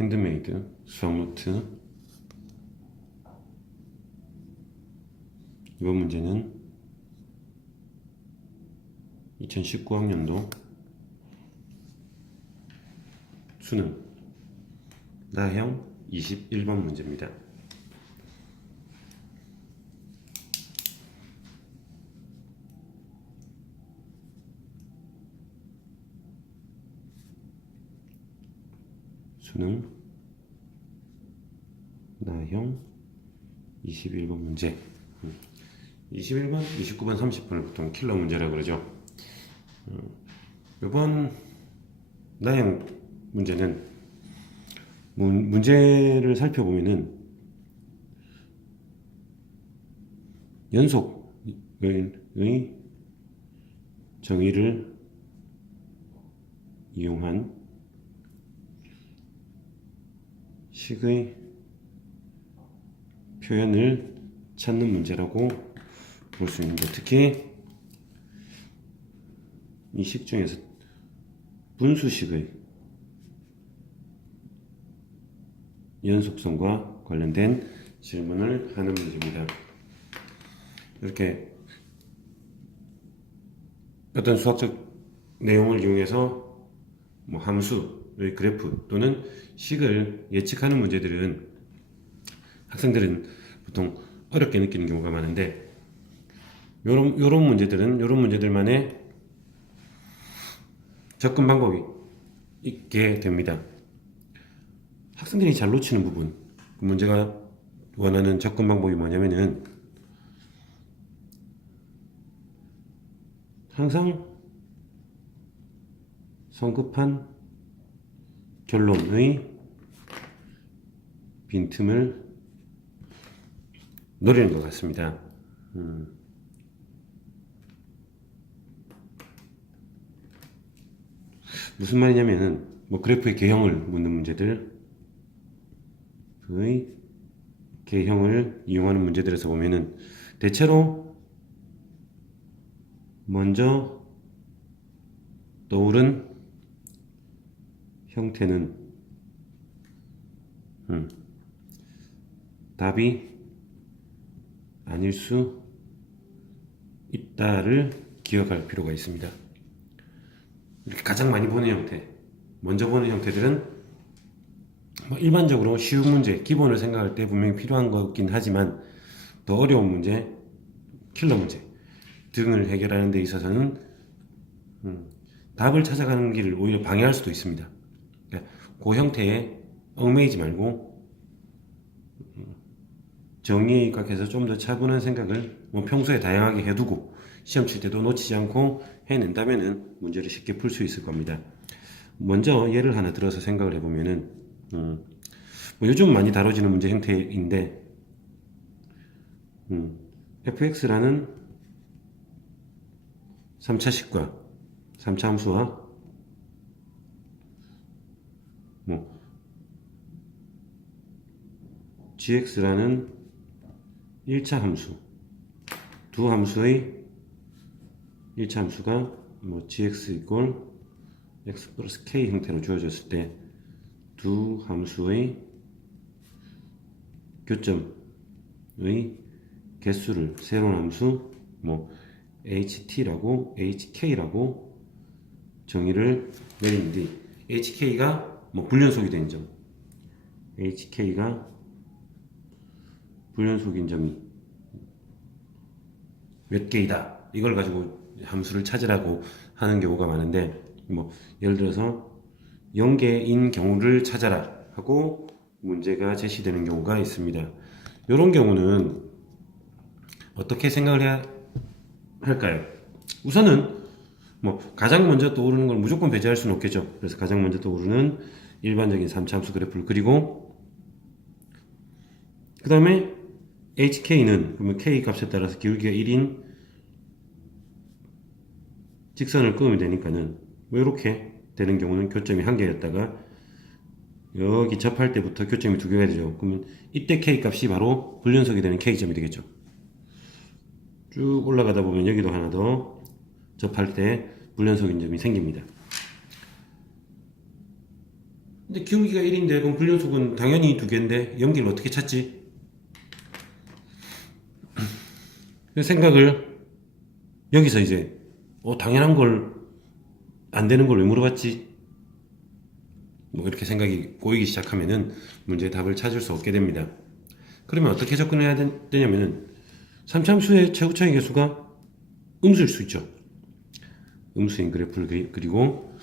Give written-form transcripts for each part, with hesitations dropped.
핸드메이드, 수학노트. 이번 문제는 2019학년도 수능 나형 21번 문제입니다. 수능 나형 21번 문제. 21번, 29번, 30번을 보통 킬러 문제라고 그러죠. 이번 나형 문제는 문제를 살펴보면은 연속의 정의를 이용한 식의 표현을 찾는 문제라고 볼 수 있는데, 특히 이 식 중에서 분수식의 연속성과 관련된 질문을 하는 문제입니다. 이렇게 어떤 수학적 내용을 이용해서 함수의 그래프 또는 식을 예측하는 문제들은 학생들은 보통 어렵게 느끼는 경우가 많은데, 요런 문제들만의 접근 방법이 있게 됩니다. 학생들이 잘 놓치는 부분, 문제가 원하는 접근 방법이 뭐냐면은 항상 성급한 결론의 빈틈을 노리는 것 같습니다. 무슨 말이냐면은 그래프의 개형을 묻는 문제들, 의 개형을 이용하는 문제들에서 보면은 대체로 먼저 떠오른 형태는 답이 아닐 수 있다를 기억할 필요가 있습니다. 이렇게 가장 많이 보는 형태, 먼저 보는 형태들은 일반적으로 쉬운 문제, 기본을 생각할 때 분명히 필요한 거긴 하지만 더 어려운 문제, 킬러 문제 등을 해결하는 데 있어서는 답을 찾아가는 길을 오히려 방해할 수도 있습니다. 그러니까 그 형태에 얽매이지 말고 정의에 입각해서 좀 더 차분한 생각을 평소에 다양하게 해두고 시험 칠 때도 놓치지 않고 해낸다면은 문제를 쉽게 풀 수 있을 겁니다. 먼저 예를 하나 들어서 생각을 해보면은 요즘 많이 다뤄지는 문제 형태인데, fx라는 3차식과 3차 함수와 gx라는 1차 함수, 두 함수의 1차 함수가 gx 이꼴 x 플러스 k 형태로 주어졌을 때 두 함수의 교점의 개수를 새로운 함수 ht라고 hk라고 정의를 내린 뒤 hk가 불연속이 된 점, hk가 불연속인 점이 몇 개이다, 이걸 가지고 함수를 찾으라고 하는 경우가 많은데, 예를 들어서 0개인 경우를 찾아라 하고 문제가 제시되는 경우가 있습니다. 이런 경우는 어떻게 생각을 해야 할까요? 우선은 가장 먼저 떠오르는 걸 무조건 배제할 수는 없겠죠. 그래서 가장 먼저 떠오르는 일반적인 3차 함수 그래프를 그리고, 그 다음에 hk는 그러면 k 값에 따라서 기울기가 1인 직선을 그으면 되니까는 이렇게 되는 경우는 교점이 한 개였다가 여기 접할 때부터 교점이 두 개가 되죠. 그러면 이때 k 값이 바로 불연속이 되는 k점이 되겠죠. 쭉 올라가다 보면 여기도 하나 더 접할 때 불연속인 점이 생깁니다. 근데 기울기가 1인데 그럼 불연속은 당연히 2개인데 연기를 어떻게 찾지? 그 생각을 여기서 이제 당연한 걸 안 되는 걸 왜 물어봤지? 뭐 이렇게 생각이 꼬이기 시작하면은 문제의 답을 찾을 수 없게 됩니다. 그러면 어떻게 접근해야 되냐면은 3차함수의 최고차의 개수가 음수일 수 있죠. 음수인 그래프를 그리고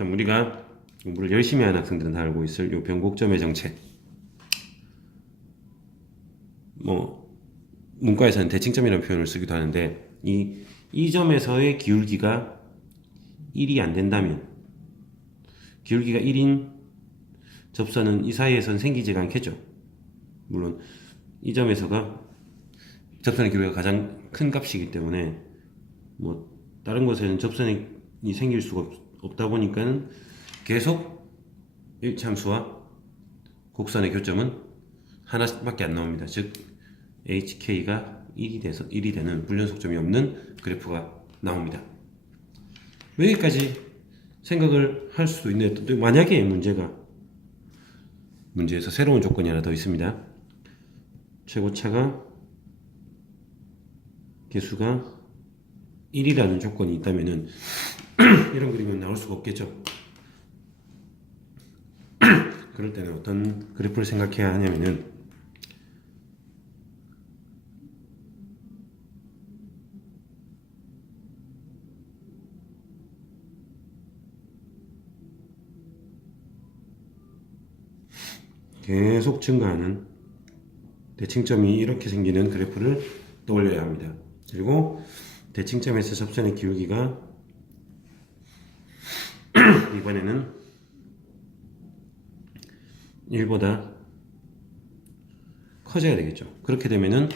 우리가 공부를 열심히 하는 학생들은 다 알고 있을 요 변곡점의 정체. 뭐 문과에서는 대칭점이라는 표현을 쓰기도 하는데 이 점에서의 기울기가 1이 안 된다면 기울기가 1인 접선은 이 사이에선 생기지가 않겠죠. 물론 이 점에서가 접선의 기울기가 가장 큰 값이기 때문에 뭐 다른 곳에는 접선이 생길 수가 없다 보니까는 계속 일차함수와 곡선의 교점은 하나밖에 안 나옵니다. 즉 HK가 1이 되는 불연속점이 없는 그래프가 나옵니다. 여기까지 생각을 할 수도 있는데 만약에 문제에서 새로운 조건이 하나 더 있습니다. 최고차가 개수가 1이라는 조건이 있다면은 이런 그림은 나올 수가 없겠죠. 그럴 때는 어떤 그래프를 생각해야 하냐면은 계속 증가하는 대칭점이 이렇게 생기는 그래프를 떠올려야 합니다. 그리고 대칭점에서 접선의 기울기가 이번에는 1보다 커져야 되겠죠. 그렇게 되면은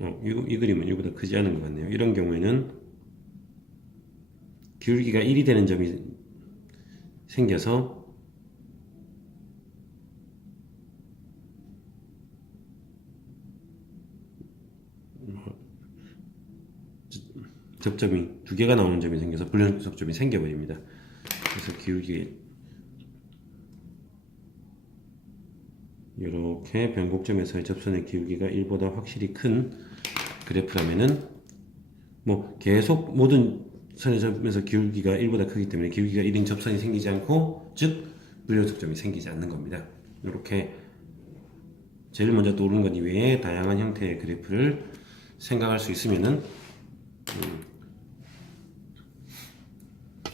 이 그림은 1보다 크지 않은 것 같네요. 이런 경우에는 기울기가 1이 되는 점이 생겨서 접점이 2개가 나오는 점이 생겨서 불연속점이 생겨버립니다. 그래서 기울기 이렇게 변곡점에서의 접선의 기울기가 1보다 확실히 큰 그래프라면은 뭐 계속 모든 선의 점에서 기울기가 1보다 크기 때문에 기울기가 1인 접선이 생기지 않고 즉 불연속점이 생기지 않는 겁니다. 이렇게 제일 먼저 떠오르는 것 이외에 다양한 형태의 그래프를 생각할 수 있으면은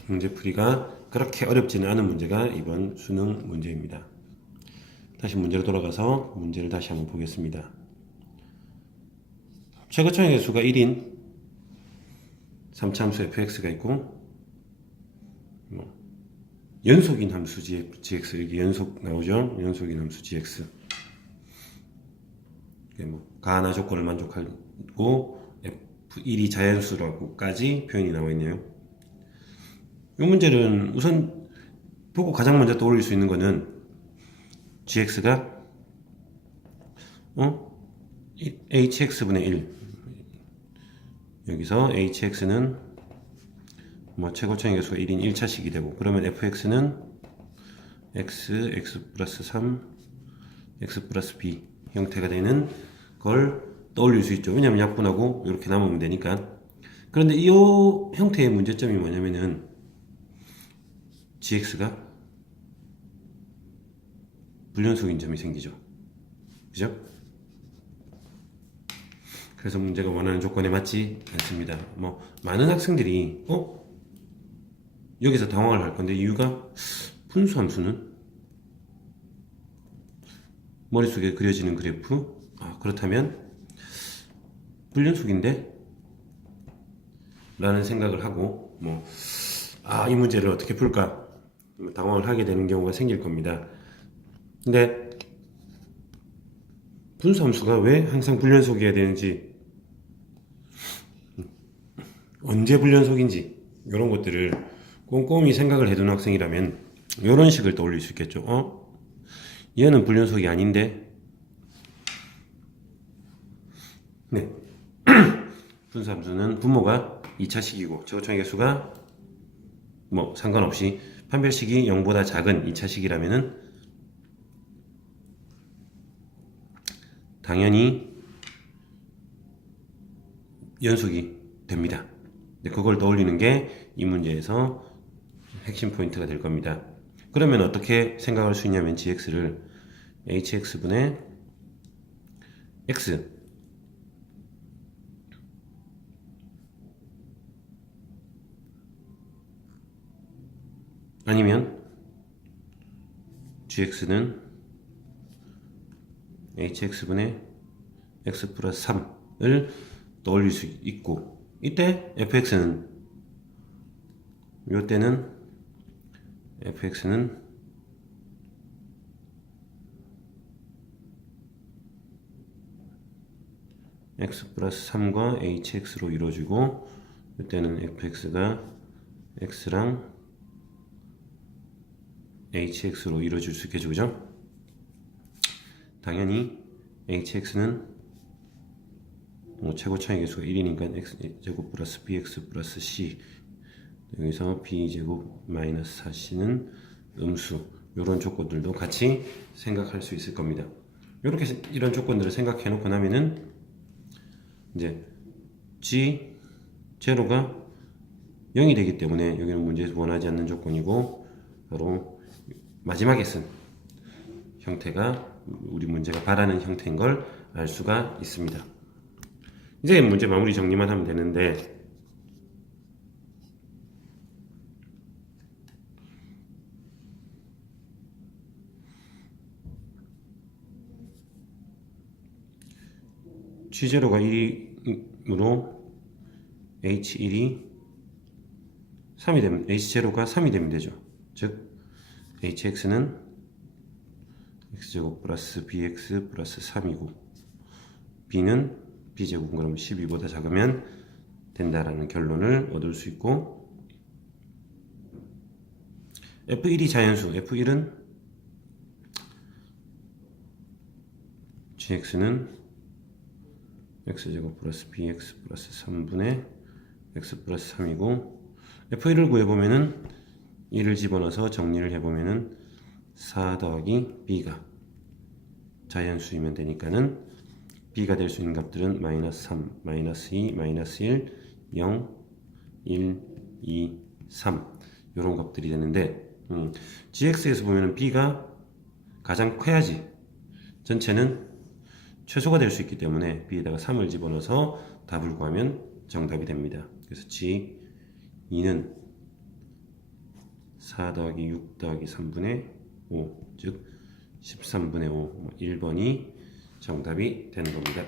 문제풀이가 그렇게 어렵지는 않은 문제가 이번 수능 문제입니다. 다시 문제로 돌아가서 문제를 다시 한번 보겠습니다. 최고점의 개수가 1인 3차 함수 fx가 있고 연속인 함수 gx 이렇게 연속 나오죠. 연속인 함수 gx 가나 조건을 만족하고 f1이 자연수라고까지 표현이 나와 있네요. 이 문제는 우선 보고 가장 먼저 떠올릴 수 있는 거는 gx가 hx분의 1 여기서 hx는 최고점의 개수가 1인 1차식이 되고 그러면 fx는 x 플러스 3 x 플러스 b 형태가 되는 걸 떠올릴 수 있죠. 왜냐면 약분하고 이렇게 남으면 되니까. 그런데 이 형태의 문제점이 뭐냐면은 gx가 불연속인 점이 생기죠. 그죠? 그래서 문제가 원하는 조건에 맞지 않습니다. 많은 학생들이 여기서 당황을 할 건데 이유가 분수함수는 머릿속에 그려지는 그래프 그렇다면 불연속인데 라는 생각을 하고 이 문제를 어떻게 풀까 당황을 하게 되는 경우가 생길 겁니다. 근데 분수함수가 왜 항상 불연속이어야 되는지 언제 불연속인지 이런 것들을 꼼꼼히 생각을 해두는 학생이라면 이런 식을 떠올릴 수 있겠죠. 얘는 불연속이 아닌데 네 분수함수는 분모가 2차식이고 최고점의 개수가 뭐 상관없이 판별식이 0보다 작은 2차식이라면은 당연히 연속이 됩니다. 그걸 떠올리는 게 이 문제에서 핵심 포인트가 될 겁니다. 그러면 어떻게 생각할 수 있냐면 gx를 hx분의 x 아니면 gx는 hx분의 x 플러스 3을 떠올릴 수 있고, 이때 fx는 요때는 fx는 x 플러스 3과 hx로 이루어지고, 이때는 fx가 x랑 hx로 이루어질 수 있겠죠, 그죠? 당연히 hx는 최고 차이 계수가 1이니까 x제곱 플러스 bx 플러스 c, 여기서 b제곱 마이너스 4c는 음수, 이런 조건들도 같이 생각할 수 있을 겁니다. 이렇게 이런 조건들을 생각해 놓고 나면은 이제 g 제로가 0이 되기 때문에 여기는 문제에서 원하지 않는 조건이고, 바로 마지막에 쓴 형태가 우리 문제가 바라는 형태인 걸 알 수가 있습니다. 이제 문제 마무리 정리만 하면 되는데, G0가 1이므로 H1이 3이 되면 H0가 3이 되면 되죠. 즉 HX는 X제곱 플러스 BX 플러스 3이고, B는 B제곱 그러면 12보다 작으면 된다라는 결론을 얻을 수 있고, F1이 자연수, F1은 GX는 X제곱 플러스 BX 플러스 3분의 X 플러스 3이고, F1을 구해보면은 1을 집어넣어서 정리를 해보면은 4 더하기 B가 자연수이면 되니까는 B가 될 수 있는 값들은 마이너스 3, 마이너스 2, 마이너스 1, 0, 1, 2, 3 이런 값들이 되는데, GX에서 보면은 B가 가장 커야지 전체는 최소가 될 수 있기 때문에 B에다가 3을 집어넣어서 답을 구하면 정답이 됩니다. 그래서 G2는 4 더하기 6 더하기 3분의 5, 즉 13분의 5, 1번이 정답이 되는 겁니다.